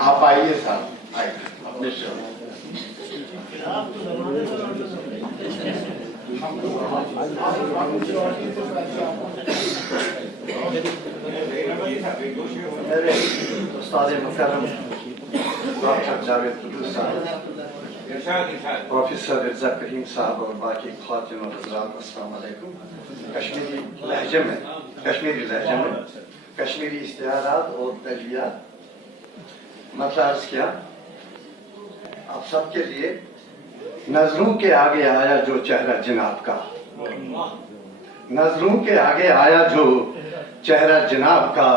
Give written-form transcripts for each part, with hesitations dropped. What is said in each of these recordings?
आप आइए साहब, आइए अपने से। मेरे उस्ताद मुकर्रम डॉक्टर जावेद कुतुब साहब, प्रोफेसर रिज़ा करीम साहब और बाकी ख़वातीन और हज़रात, अस्सलाम वालेकुम। कश्मीरी लहजे में कश्मीरी इश्तिहारात और तलबियात मतलब अर्ज़ किया आप सबके लिए। नजरों के आगे आया जो चेहरा जनाब का, नजरों के आगे आया जो चेहरा जनाब का,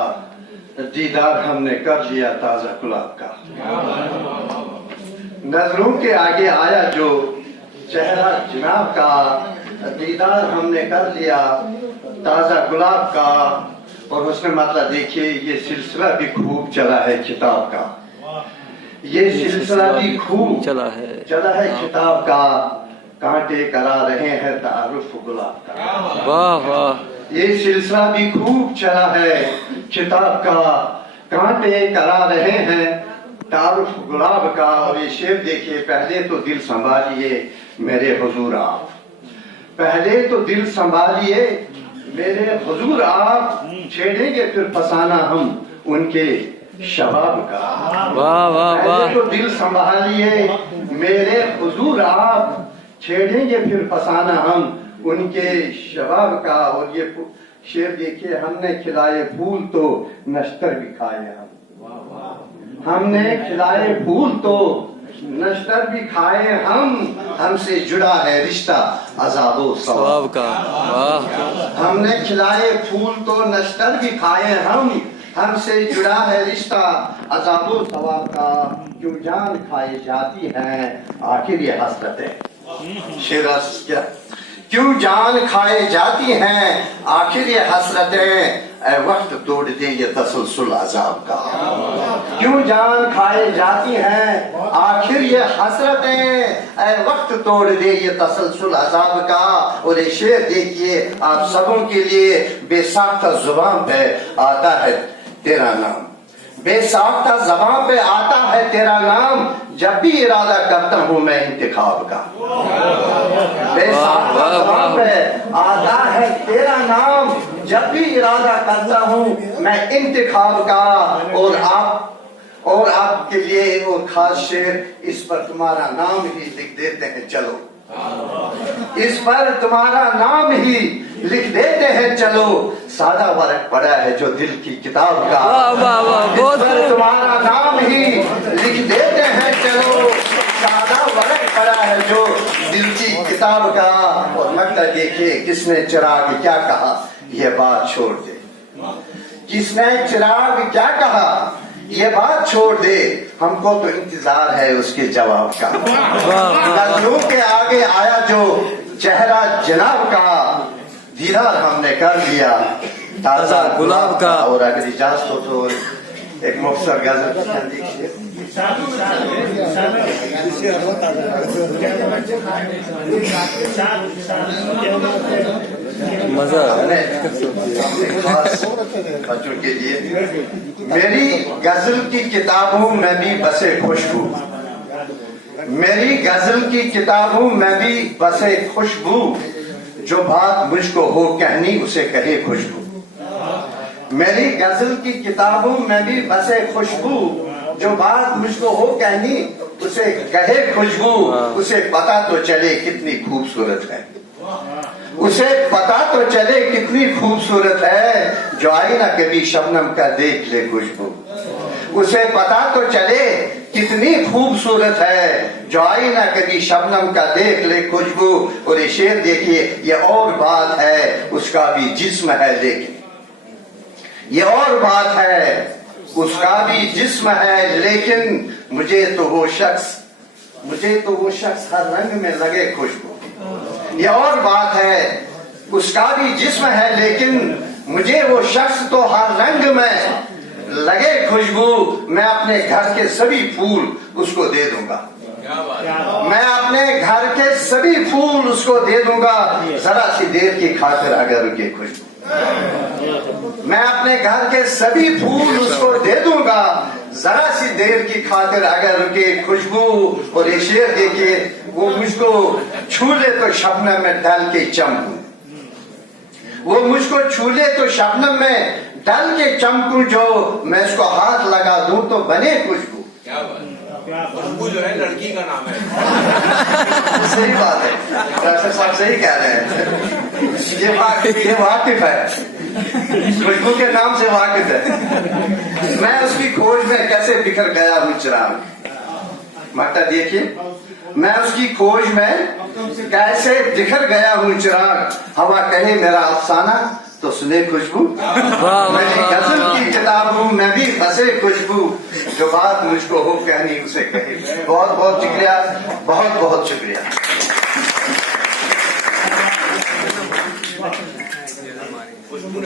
दीदार हमने कर लिया ताजा गुलाब का। नजरों के आगे आया जो चेहरा जनाब का, दीदार हमने कर लिया ताजा गुलाब का। और उसने मतलब देखिए ये सिलसिला भी खूब चला है किताब का, ये सिलसिला भी खूब चला है किताब का। कांटे करा रहे हैं तारुफ गुलाब का। वाह वाह। ये सिलसिला भी खूब चला है किताब का, कांटे करा रहे हैं तारुफ गुलाब का। और ये शेर देखिए, पहले तो दिल संभालिए मेरे हुजूर आप, पहले तो दिल संभालिए मेरे हुजूर आप, छेड़ेंगे फिर फसाना हम उनके शबाब का। वाह वाह वाह। पहले तो दिल संभालिए मेरे हुजूर आप, छेड़ेंगे फिर फसाना हम उनके शबाब का। और ये शेर देखिए, हमने खिलाए फूल तो नश्तर भी खाए हम, हमने खिलाए फूल तो नश्तर भी खाए हम, हमसे जुड़ा है रिश्ता अज़ाबो सवाब का। वाह। हमने खिलाए फूल तो नश्तर भी खाए हम, हमसे जुड़ा है रिश्ता अज़ाबो सवाब का। क्यों जान खाई जाती है आखिर ये हसरतें, शेर क्या, क्यों जान खाए जाती हैं आखिर ये हसरतें, ऐ वक्त तोड़ दे ये तसलसल अज़ाब का। क्यों जान खाए जाती हैं आखिर ये हसरतें, ऐ वक्त तोड़ दे ये तसलसल अज़ाब का। और ये शेर देखिए आप सबों के लिए, बेसाख्ता जुबान पे आता है तेरा नाम, बेसाख्ता ज़बान पे आता है तेरा नाम, जब भी इरादा करता हूँ मैं इंतखाब का। बेसाख्ता ज़बान पे आता है तेरा नाम, जब भी इरादा करता हूँ मैं इंतखाब का। और आपके लिए एक और खास शेर, इस पर तुम्हारा नाम ही लिख देते हैं चलो, इस पर तुम्हारा नाम ही लिख देते हैं चलो, सादा वर्क पड़ा है जो दिल की किताब का। इस पर तुम्हारा नाम ही लिख देते हैं चलो, सादा वर्क पड़ा है जो दिल की किताब का। और मतलब देखिए किसने चिराग क्या कहा ये बात छोड़ दे, किसने चिराग क्या कहा ये बात छोड़ दे, हमको तो इंतजार है उसके जवाब का। नजरों के आगे आया जो चेहरा जनाब का, दीदार हमने कर लिया ताजा गुलाब का। और अगर इजाजत हो तो एक मुख्तसर गजल देखिए। मजा बच्चों के लिए, मेरी गजल की किताबों में भी बसे खुशबू, मेरी गजल की किताबों में भी बसे खुशबू, जो बात मुझको हो कहनी उसे कहे खुशबू। मेरी गजल की किताबों में भी बसे खुशबू, जो बात मुझको हो कहनी उसे कहे खुशबू। उसे पता तो चले कितनी खूबसूरत है, उसे पता तो चले कितनी खूबसूरत है, जो आई ना कभी शबनम का देख ले खुशबू। उसे पता तो चले कितनी खूबसूरत है, जो आई ना कभी शबनम का देख ले खुशबू। और ये शेर देखिए, ये और बात है उसका भी जिस्म है, लेकिन ये और बात है उसका भी जिस्म है, लेकिन मुझे तो वो शख्स हर रंग में लगे खुशबू। ये और बात है उसका भी जिस्म है, लेकिन मुझे वो शख्स तो हर रंग में लगे खुशबू। मैं अपने घर के सभी फूल उसको दे दूंगा, मैं अपने घर के सभी फूल उसको दे दूंगा, जरा सी देर की खातिर अगर उनकी खुशबू। मैं अपने घर के सभी फूल उसको दे दूंगा, دیر کی خاطر اگر رکے خوشبو اور یہ شعر دیکھیے وہ مجھ کو چھو لے تو شبنم میں ڈل کے چمکوں وہ مجھ کو چھو لے تو شبنم میں ڈل کے چمکوں جو میں اس کو ہاتھ لگا دوں تو بنے خوشبو خوشبو جو ہے لڑکی کا نام ہے. صحیح بات ہے ڈاکٹر صاحب صحیح کہہ رہے ہیں یہ واقف ہے خوشبو کے نام سے واقف ہے. میں اس کی کھوج میں کیسے بکھر گیا ہوں چراغ مٹا دیکھیے میں اس کی کھوج میں کیسے بکھر گیا ہوں چراغ ہوا کہے میرا افسانہ تو سنے خوشبو میری غزل کی کتاب ہوں میں بھی بسے خوشبو جو بات مجھ کو ہو کہنی اسے کہے. بہت بہت شکریہ بہت بہت شکریہ.